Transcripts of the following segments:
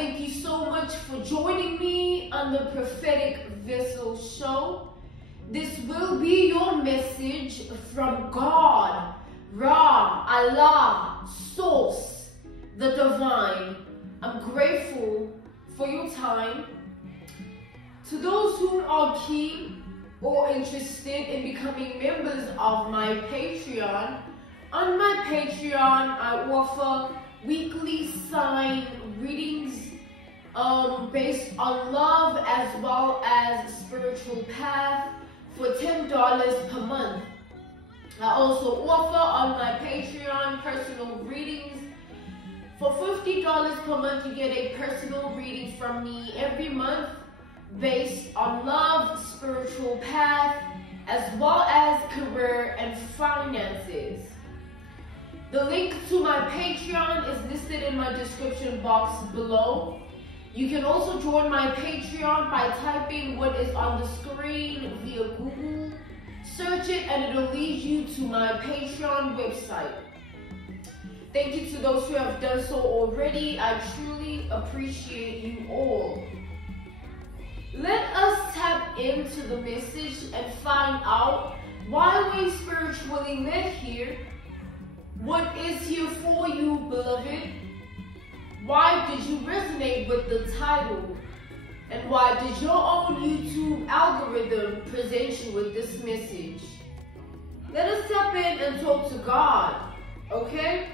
thank you so much for joining me on the Prophetic Vessel Show. This will be your message from God, Ra, Allah, Source, the Divine. I'm grateful for your time. To those who are keen or interested in becoming members of my Patreon, on my Patreon I offer weekly sign readings based on love as well as spiritual path for $10 per month. I also offer on my Patreon personal readings. For $50 per month, you get a personal reading from me every month based on love, spiritual path, as well as career and finances. The link to my Patreon is listed in my description box below. You can also join my Patreon by typing what is on the screen via Google. Search it and it'll lead you to my Patreon website. Thank you to those who have done so already. I truly appreciate you all. Let us tap into the message and find out why we spiritually led here. What is here for you, beloved? Why did you resonate with the title? And why did your own YouTube algorithm present you with this message? Let us tap in and talk to God, okay?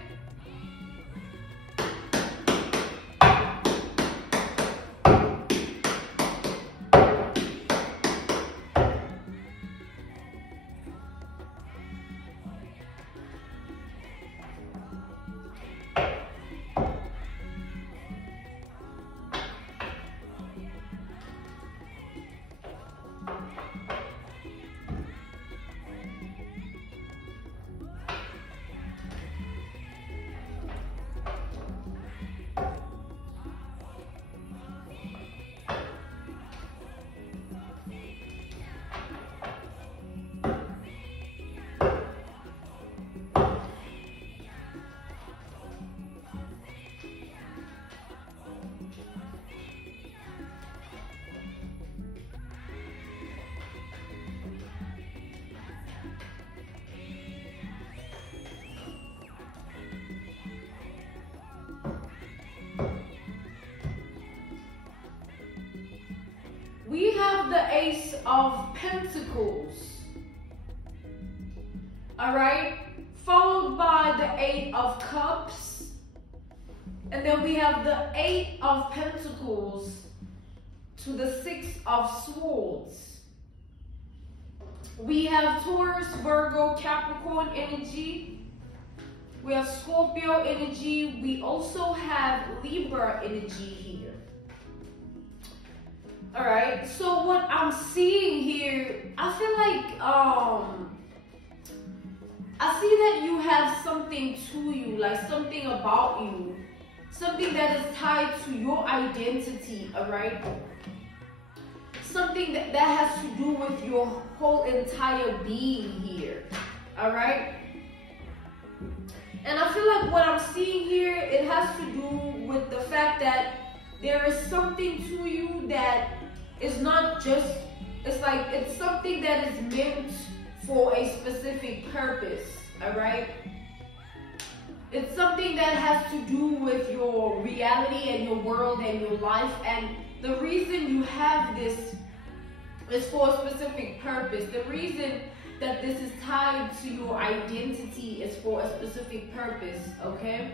We have the Ace of Pentacles, all right, followed by the Eight of Cups, and then we have the Eight of Pentacles to the Six of Swords. We have Taurus, Virgo, Capricorn energy. We have Scorpio energy. We also have Libra energy here. All right, so what I'm seeing here, I feel like I see that you have something to you, like something about you, something that is tied to your identity, all right? Something that has to do with your whole entire being here, all right? And I feel like what I'm seeing here, it has to do with the fact that there is something to you that is not just, it's like, it's something that is meant for a specific purpose, all right? It's something that has to do with your reality and your world and your life, and the reason you have this is for a specific purpose. The reason that this is tied to your identity is for a specific purpose, okay?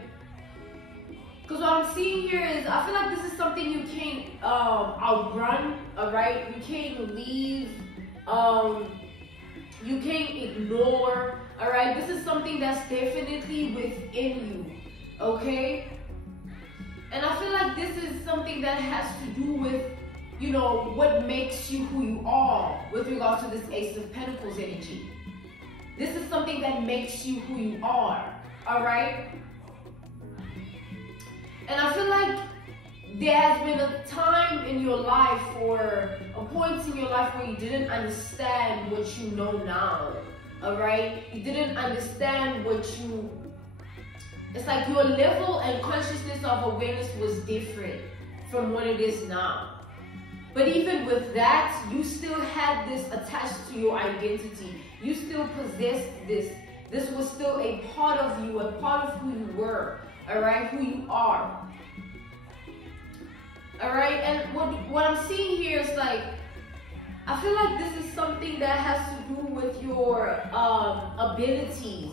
Because what I'm seeing here is, I feel like this is something you can't outrun, all right? You can't leave, you can't ignore, all right? This is something that's definitely within you, okay? And I feel like this is something that has to do with, you know, what makes you who you are with regards to this Ace of Pentacles energy. This is something that makes you who you are, all right? And I feel like there has been a time in your life or a point in your life where you didn't understand what you know now, all right? You didn't understand what you, it's like your level and consciousness of awareness was different from what it is now. But even with that, you still had this attached to your identity. You still possessed this. This was still a part of you, a part of who you were, all right, who you are. All right, and what I'm seeing here is like, I feel like this is something that has to do with your abilities,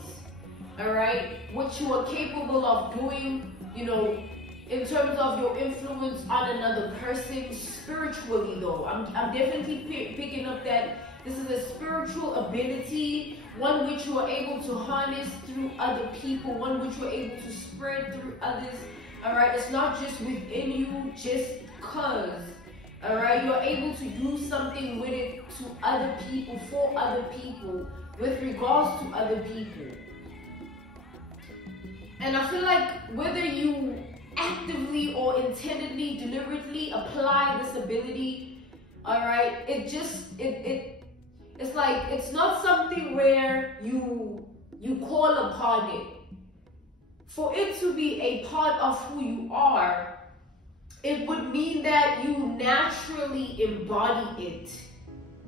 all right, what you are capable of doing, you know, in terms of your influence on another person spiritually though. I'm definitely picking up that this is a spiritual ability, one which you are able to harness through other people, one which you are able to spread through others, all right? It's not just within you just cause, all right? You're able to do something with it to other people, for other people, with regards to other people. And I feel like whether you actively or intendedly, deliberately apply this ability, all right, it's like, it's not something where you call upon it. For it to be a part of who you are, it would mean that you naturally embody it.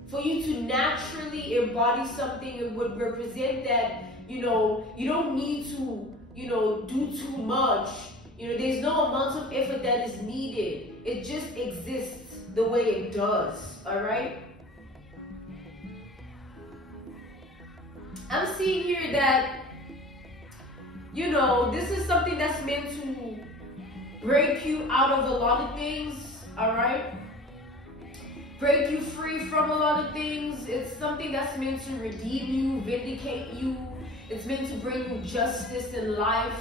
For you to naturally embody something, it would represent that, you know, you don't need to, you know, do too much. You know, there's no amount of effort that is needed. It just exists the way it does, all right? I'm seeing here that, you know, this is something that's meant to break you out of a lot of things, all right? Break you free from a lot of things. It's something that's meant to redeem you, vindicate you. It's meant to bring you justice in life.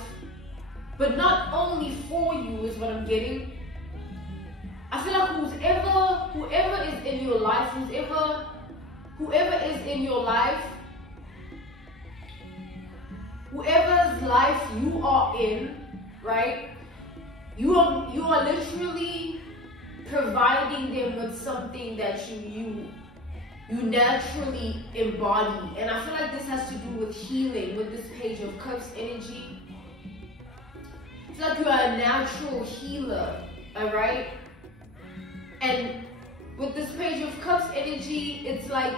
But not only for you is what I'm getting. I feel like whoever is in your life, whoever is in your life, whoever's life you are in, right? You are literally providing them with something that you naturally embody. And I feel like this has to do with healing, with this Page of Cups energy. I feel like you are a natural healer, all right? And with this Page of Cups energy, it's like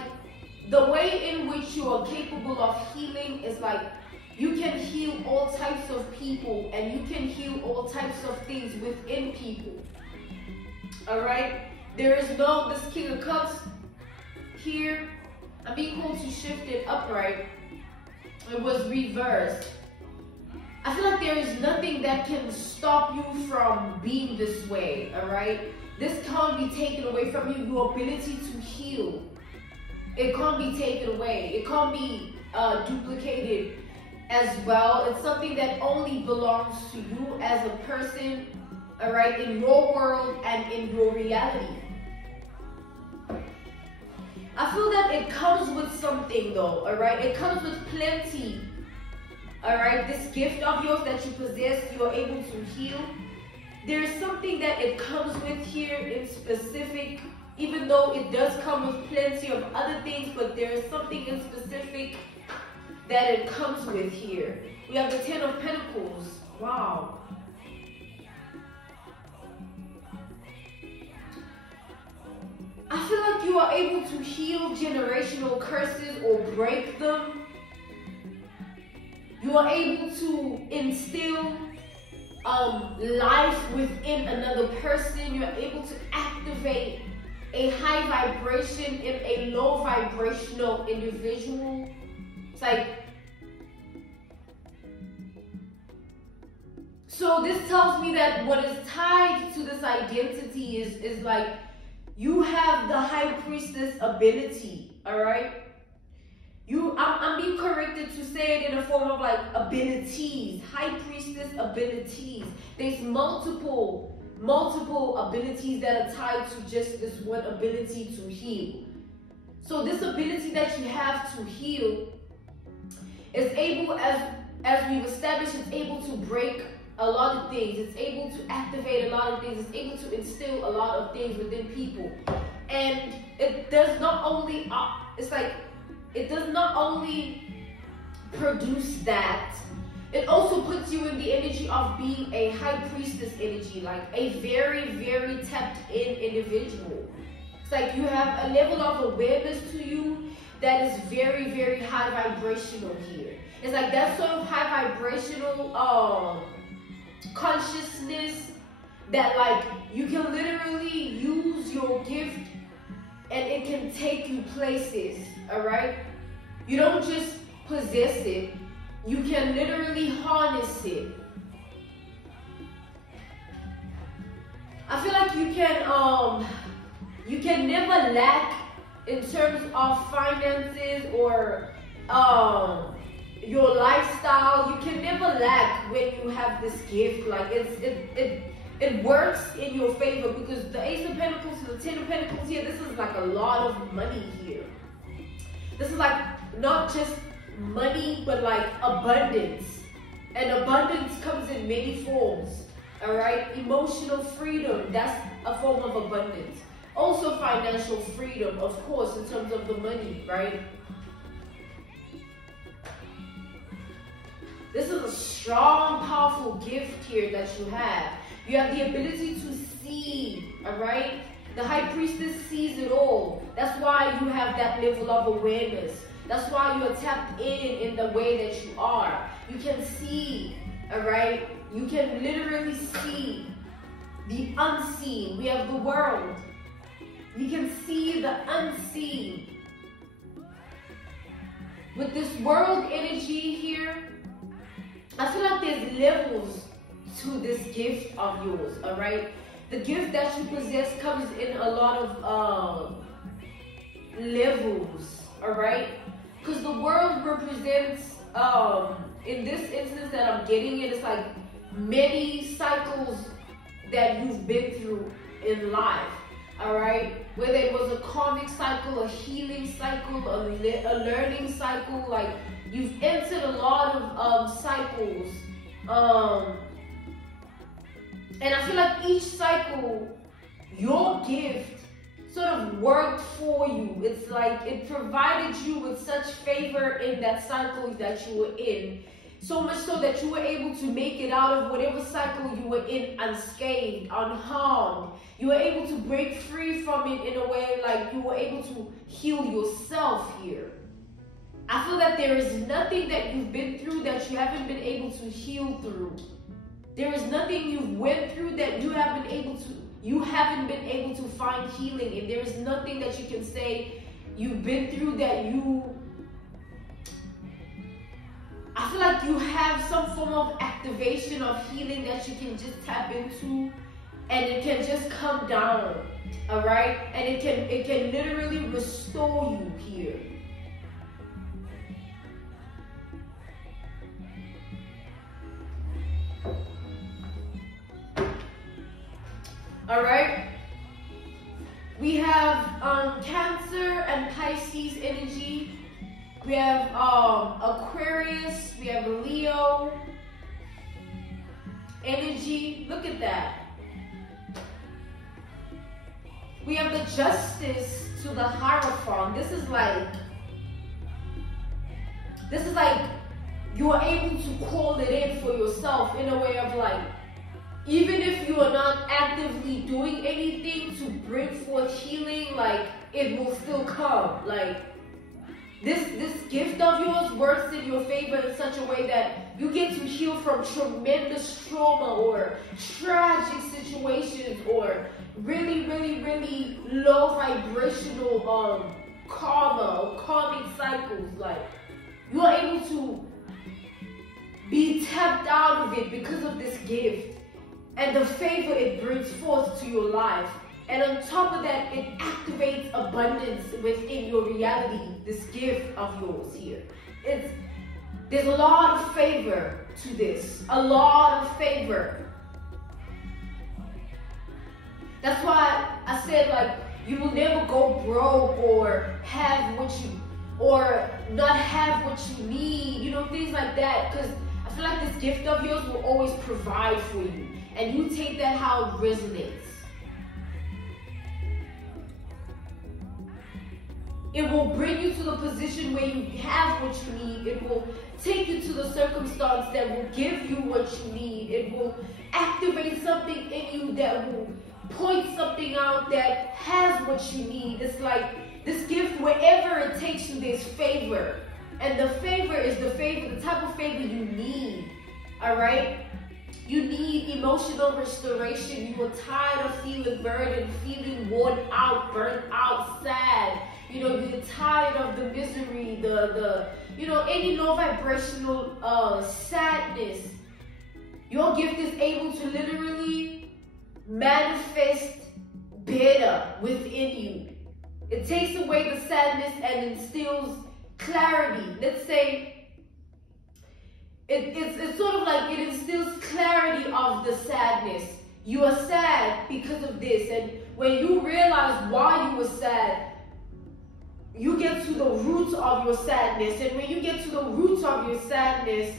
the way in which you are capable of healing is like you can heal all types of people and you can heal all types of things within people, all right? There is no, this King of Cups here, I'm being called to shift it upright. It was reversed. I feel like there is nothing that can stop you from being this way, all right? This can't be taken away from you. Your ability to heal, it can't be taken away. It can't be duplicated as well. It's something that only belongs to you as a person, all right, in your world and in your reality. I feel that it comes with something though, all right? It comes with plenty. All right, this gift of yours that you possess, you're able to heal. There's something that it comes with here in specific, even though it does come with plenty of other things, but there's something in specific that it comes with here. We have the Ten of Pentacles. Wow. I feel like you are able to heal generational curses or break them. You are able to instill life within another person. You're able to activate a high vibration in a low vibrational individual. It's like, so this tells me that what is tied to this identity is like, you have the High Priestess ability, all right? I'm being corrected to say it in a form of like abilities, High Priestess abilities. There's multiple abilities that are tied to just this one ability to heal. So this ability that you have to heal is able, as we've established, it's able to break a lot of things. It's able to activate a lot of things. It's able to instill a lot of things within people. And it does not only, it does not only produce that, It also puts you in the energy of being a high priestess energy, like a very, very tapped in individual. It's like you have a level of awareness to you that is very, very high vibrational here. It's like that sort of high vibrational consciousness that like you can literally use your gift and it can take you places, all right? You don't just possess it, you can literally harness it. I feel like you can never lack in terms of finances or your lifestyle. You can never lack when you have this gift. Like it works in your favor, because the Ace of Pentacles to the Ten of Pentacles here, this is like a lot of money here. This is like not just money, but like abundance. And abundance comes in many forms, all right? Emotional freedom, that's a form of abundance. Also financial freedom, of course, in terms of the money, right? This is a strong, powerful gift here that you have. You have the ability to see, all right? The High Priestess sees it all. That's why you have that level of awareness. That's why you are tapped in the way that you are. You can see, all right? You can literally see the unseen. We have the world. You can see the unseen. With this world energy here, I feel like there's levels to this gift of yours, all right? The gift that you possess comes in a lot of levels, all right? Because the world represents, in this instance that I'm getting it, it's like many cycles that you've been through in life, all right? Whether it was a karmic cycle, a healing cycle, a learning cycle, like you've entered a lot of cycles. And I feel like each cycle, your gift sort of worked for you. It's like it provided you with such favor in that cycle that you were in. So much so that you were able to make it out of whatever cycle you were in unscathed, unharmed. You were able to break free from it in a way like you were able to heal yourself here. I feel that there is nothing that you've been through that you haven't been able to heal through. There is nothing you've went through that you haven't been able to find healing in. There is nothing that you can say you've been through that I feel like you have some form of activation of healing that you can just tap into, and it can just come down, all right? And it can literally restore you here. All right, we have Cancer and Pisces energy. We have Aquarius, we have Leo energy. Look at that. We have the Justice to the Hierophant. This is like you are able to call it in for yourself in a way of like, even if you are not actively doing anything to bring forth healing, like it will still come. Like this gift of yours works in your favor in such a way that you get to heal from tremendous trauma or tragic situations or really, really, really low vibrational karma or karmic cycles. Like you are able to be tapped out of it because of this gift and the favor it brings forth to your life. And on top of that, it activates abundance within your reality, this gift of yours here. There's a lot of favor to this, a lot of favor. That's why I said, like, you will never go broke or have what you, or not have what you need, you know, things like that. Because I feel like this gift of yours will always provide for you. And you take that how it resonates. It will bring you to the position where you have what you need. It will take you to the circumstance that will give you what you need. It will activate something in you that will point something out that has what you need. It's like this gift, wherever it takes you, there's favor. And the favor is the type of favor you need. All right? You need emotional restoration. You are tired of feeling burdened, feeling worn out, burnt out, sad. You know, you're tired of the misery, any low vibrational sadness. Your gift is able to literally manifest better within you. It takes away the sadness and instills clarity. Let's say it's sort of like it instills clarity of the sadness. You are sad because of this, and when you realize why you were sad, you get to the roots of your sadness. And when you get to the roots of your sadness,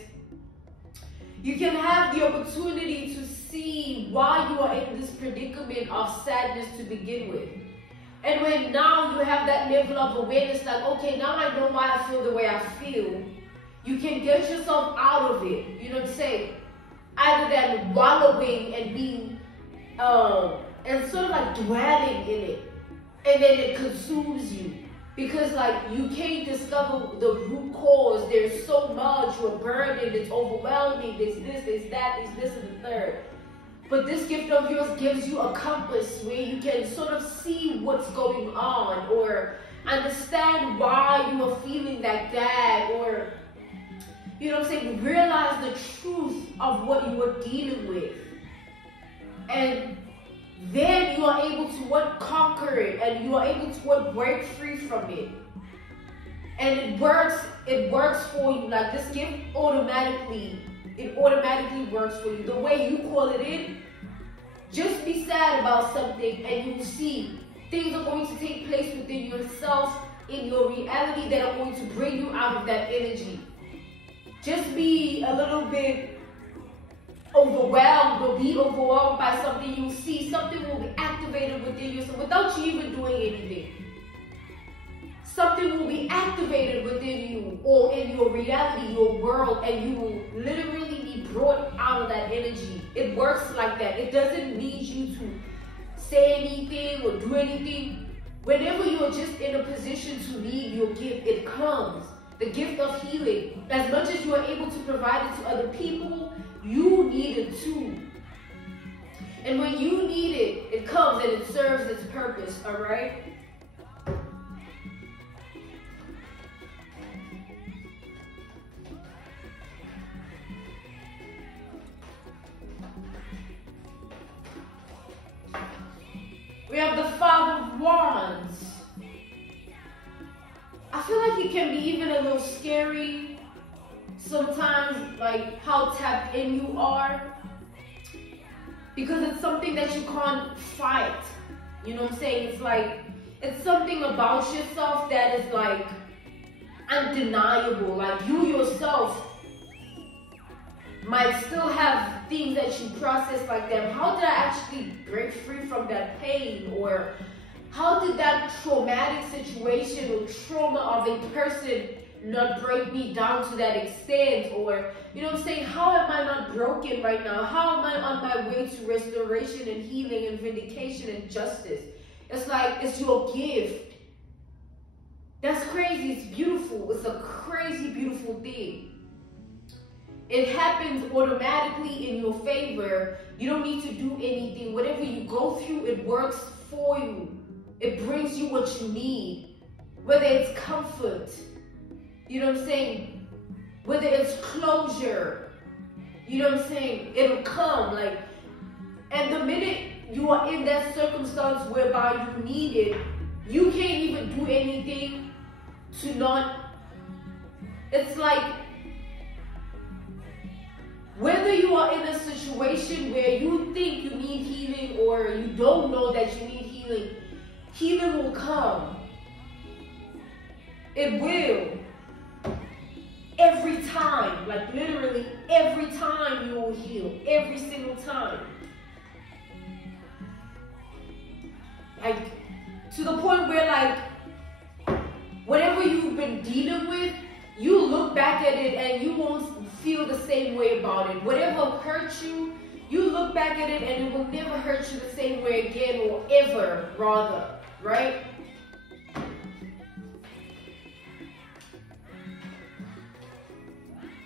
you can have the opportunity to see why you are in this predicament of sadness to begin with. And when now you have that level of awareness, like, okay, now I know why I feel the way I feel, you can get yourself out of it. You know what I'm saying? Either than wallowing and being, and sort of like dwelling in it. And then it consumes you. Because like you can't discover the root cause. There's so much, you're burdened, it's overwhelming, there's this, there's that, there's this and the third. But this gift of yours gives you a compass where you can sort of see what's going on, or understand why you are feeling like that, or, you know what I'm saying, realize the truth of what you are dealing with. And then you are able to conquer it, and you are able to break free from it. And it works for you. Like this gift automatically works for you. The way you call it in, just be sad about something and you will see things are going to take place within yourself, in your reality, that are going to bring you out of that energy. Just be a little bit overwhelmed or be overwhelmed by something. You see something will be activated within you, so without you even doing anything. Something will be activated within you or in your reality, your world, and you will literally be brought out of that energy. It works like that. It doesn't need you to say anything or do anything. Whenever you are just in a position to need your gift, it comes. The gift of healing. As much as you are able to provide it to other people, you need it too. And when you need it, it comes and it serves its purpose, all right? We have the Five of Wands. I feel like it can be even a little scary sometimes, like how tapped in you are, because it's something that you can't fight. You know what I'm saying? It's like, it's something about yourself that is like undeniable. Like you yourself might still have things that you process like that. How did I actually break free from that pain? Or how did that traumatic situation or trauma of a person not break me down to that extent? Or, you know what I'm saying, how am I not broken right now? How am I on my way to restoration and healing and vindication and justice? It's like, it's your gift. That's crazy. It's beautiful. It's a crazy, beautiful thing. It happens automatically in your favor. You don't need to do anything. Whatever you go through, it works for you. It brings you what you need. Whether it's comfort, you know what I'm saying? Whether it's closure, you know what I'm saying? It'll come. Like, and the minute you are in that circumstance whereby you need it, you can't even do anything to not. It's like, whether you are in a situation where you think you need healing or you don't know that you need healing, healing will come. It will. Every time, like literally every time you will heal. Every single time. Like, to the point where like, dealing with, you look back at it and you won't feel the same way about it. Whatever hurt you, you look back at it and it will never hurt you the same way again, or ever, rather, right?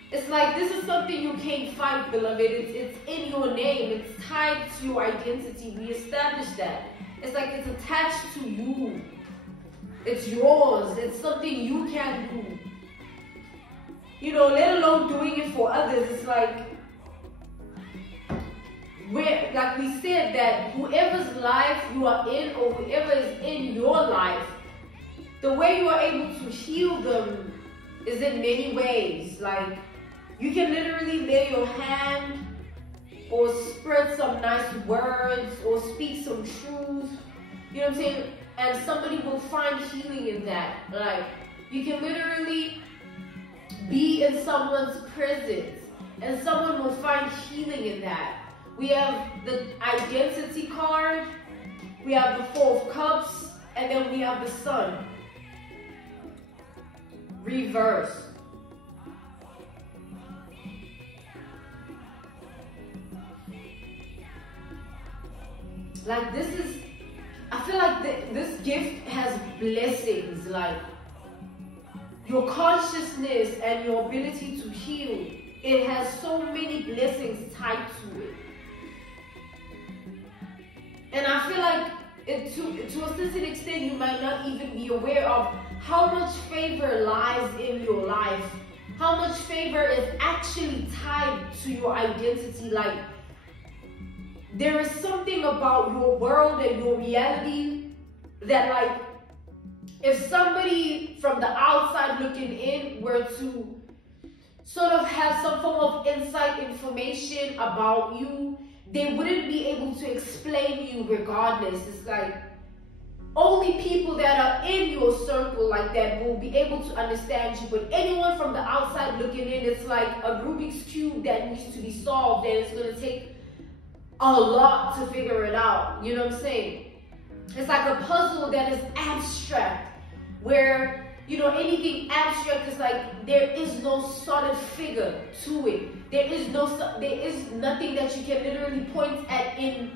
It's like, this is something you can't fight, beloved. It's in your name. It's tied to your identity. We established that. It's like it's attached to you. It's yours. It's something you can do. You know, let alone doing it for others. It's like, like we said, that whoever's life you are in, or whoever is in your life, the way you are able to heal them is in many ways. Like, you can literally lay your hand, or spread some nice words, or speak some truth, you know what I'm saying? And somebody will find healing in that. Like, you can literally be in someone's presence, and someone will find healing in that. We have the identity card, we have the Four of Cups, and then we have the Sun. Reverse. Like, this is, I feel like this gift has blessings, like your consciousness and your ability to heal. It has so many blessings tied to it. And I feel like to a certain extent, you might not even be aware of how much favor lies in your life. How much favor is actually tied to your identity. Like, there is something about your world and your reality that, like, if somebody from the outside looking in were to sort of have some form of inside information about you, they wouldn't be able to explain you regardless. It's like, only people that are in your circle like that will be able to understand you. But anyone from the outside looking in, it's like a Rubik's Cube that needs to be solved, and it's going to take a lot to figure it out. You know what I'm saying? It's like a puzzle that is abstract, where, you know, anything abstract is like, there is no solid figure to it. There is nothing that you can literally point at in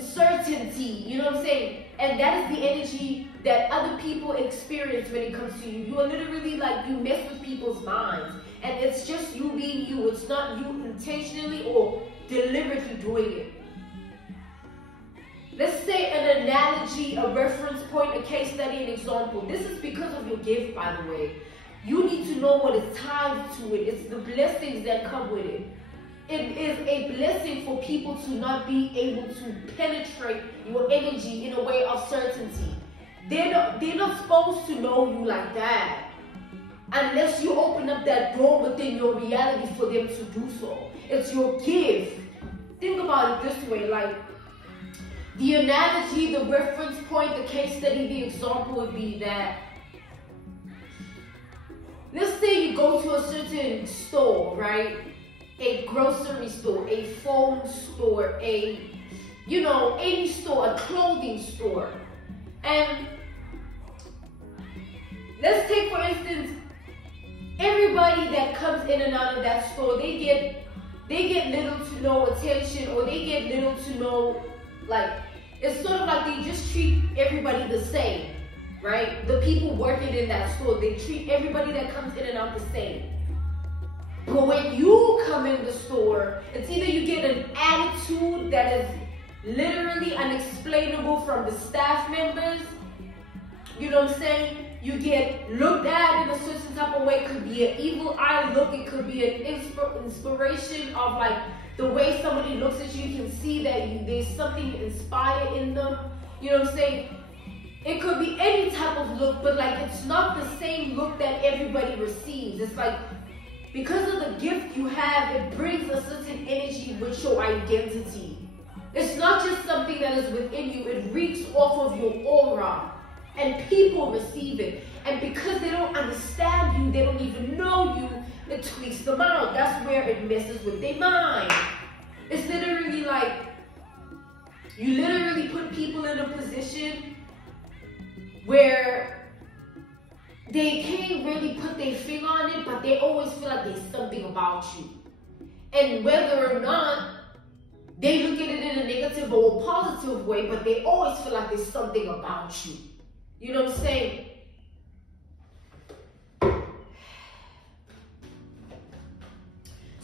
certainty. You know what I'm saying? And that is the energy that other people experience when it comes to you. You are literally like, you mess with people's minds, and it's just you being you. It's not you intentionally or deliberately doing it. Let's say an analogy, a reference point, a case study, an example. This is because of your gift, by the way. You need to know what is tied to it. It's the blessings that come with it. It is a blessing for people to not be able to penetrate your energy in a way of certainty. They're not supposed to know you like that unless you open up that door within your reality for them to do so. It's your gift. Think about it this way, like, the analogy, the reference point, the case study, the example would be that, let's say you go to a certain store, right? A grocery store, a phone store, any store, a clothing store. And let's take, for instance, everybody that comes in and out of that store, they get little to no attention, or they get little to no, like, it's sort of like they just treat everybody the same, right? The people working in that store, they treat everybody that comes in and out the same. But when you come in the store, it's either you get an attitude that is literally unexplainable from the staff members, you know what I'm saying? You get looked at in a certain type of way. It could be an evil eye look. It could be an inspiration of, like, the way somebody looks at you. You can see that there's something inspired in them. You know what I'm saying? It could be any type of look, but, like, it's not the same look that everybody receives. It's like, because of the gift you have, it brings a certain energy with your identity. It's not just something that is within you. It reeks off of your aura. And people receive it. And because they don't understand you, they don't even know you, it tweaks them out. That's where it messes with their mind. It's literally like, you literally put people in a position where they can't really put their finger on it, but they always feel like there's something about you. And whether or not they look at it in a negative or a positive way, but they always feel like there's something about you. You know what I'm saying?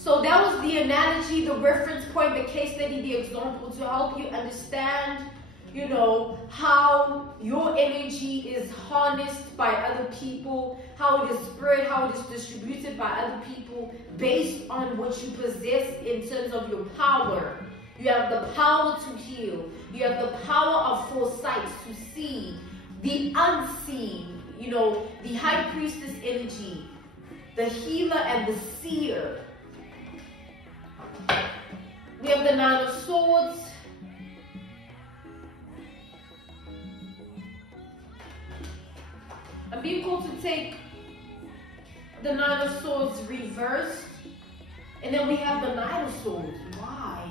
So that was the analogy, the reference point, the case study, the example to help you understand, you know, how your energy is harnessed by other people, how it is spread, how it is distributed by other people based on what you possess in terms of your power. You have the power to heal. You have the power of foresight to see the unseen, you know, the high priestess energy, the healer and the seer. We have the Nine of Swords. I'm being called to take the Nine of Swords reversed. And then we have the Nine of Swords. Why?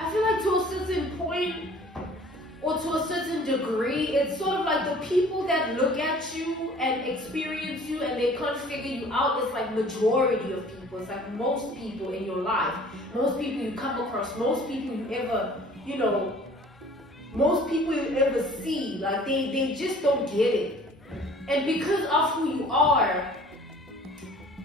I feel like to a certain point, or to a certain degree, it's sort of like the people that look at you and experience you and they can't figure you out. It's like majority of people. It's like most people in your life. Most people you come across. Most people you ever, you know, most people you ever see. Like they just don't get it. And because of who you are,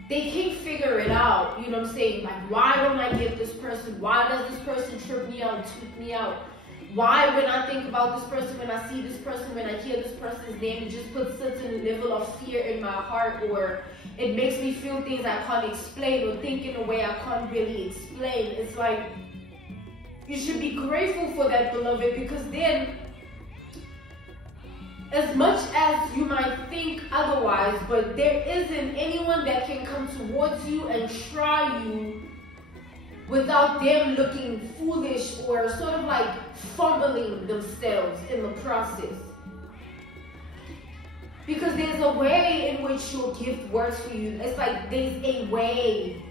they can't figure it out. You know what I'm saying? Like, why don't I get this person? Why does this person trip me out, tweak me out? Why, when I think about this person, when I see this person, when I hear this person's name, it just puts certain level of fear in my heart, or it makes me feel things I can't explain, or think in a way I can't really explain. It's like, you should be grateful for that, beloved, because then, as much as you might think otherwise, but there isn't anyone that can come towards you and try you without them looking foolish or sort of like fumbling themselves in the process. Because there's a way in which your gift works for you. It's like there's a way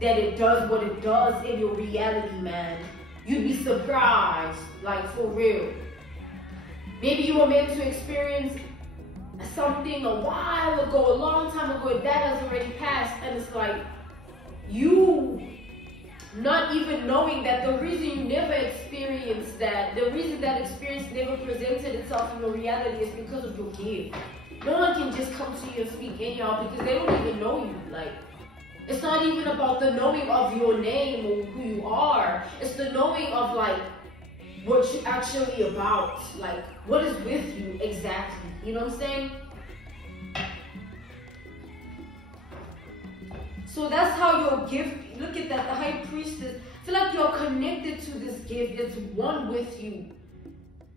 that it does what it does in your reality, man. You'd be surprised, like for real. Maybe you were meant to experience something a while ago, a long time ago, that has already passed, and it's like you not even knowing that the reason you never experienced that, the reason that experience never presented itself in your reality is because of your gift. No one can just come to you and speak anyhow because they don't even know you. Like, it's not even about the knowing of your name or who you are. It's the knowing of like what you're actually about. Like, what is with you exactly. You know what I'm saying? So that's how your gift, look at that, the high priestess. I feel like you're connected to this gift. It's one with you.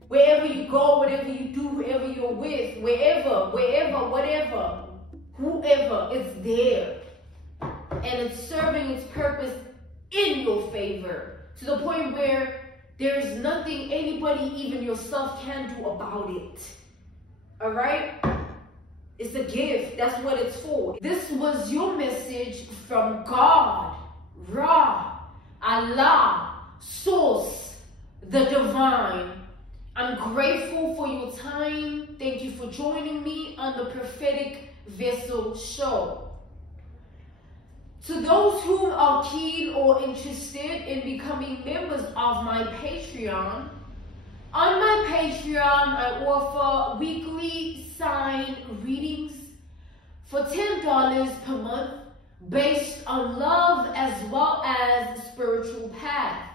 Wherever you go, whatever you do, whoever you're with, wherever, whatever, whoever, it's there. And it's serving its purpose in your favor. To the point where there's nothing anybody, even yourself, can do about it. Alright? It's a gift. That's what it's for. This was your message from God, Ra, Allah, Source, the Divine. I'm grateful for your time. Thank you for joining me on the Prophetic Vessel Show. To those who are keen or interested in becoming members of my Patreon, on my Patreon, I offer weekly sign readings for $10 per month based on love as well as spiritual path.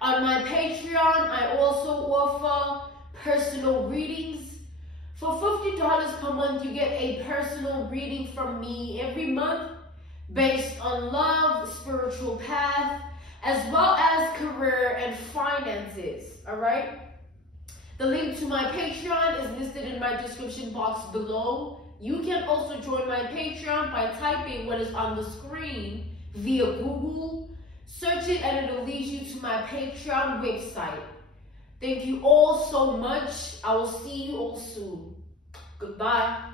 On my Patreon, I also offer personal readings. For $50 per month, you get a personal reading from me every month based on love, spiritual path, as well as career and finances, all right? The link to my Patreon is listed in my description box below. You can also join my Patreon by typing what is on the screen via Google. Search it and it'll lead you to my Patreon website. Thank you all so much. I will see you all soon. Goodbye.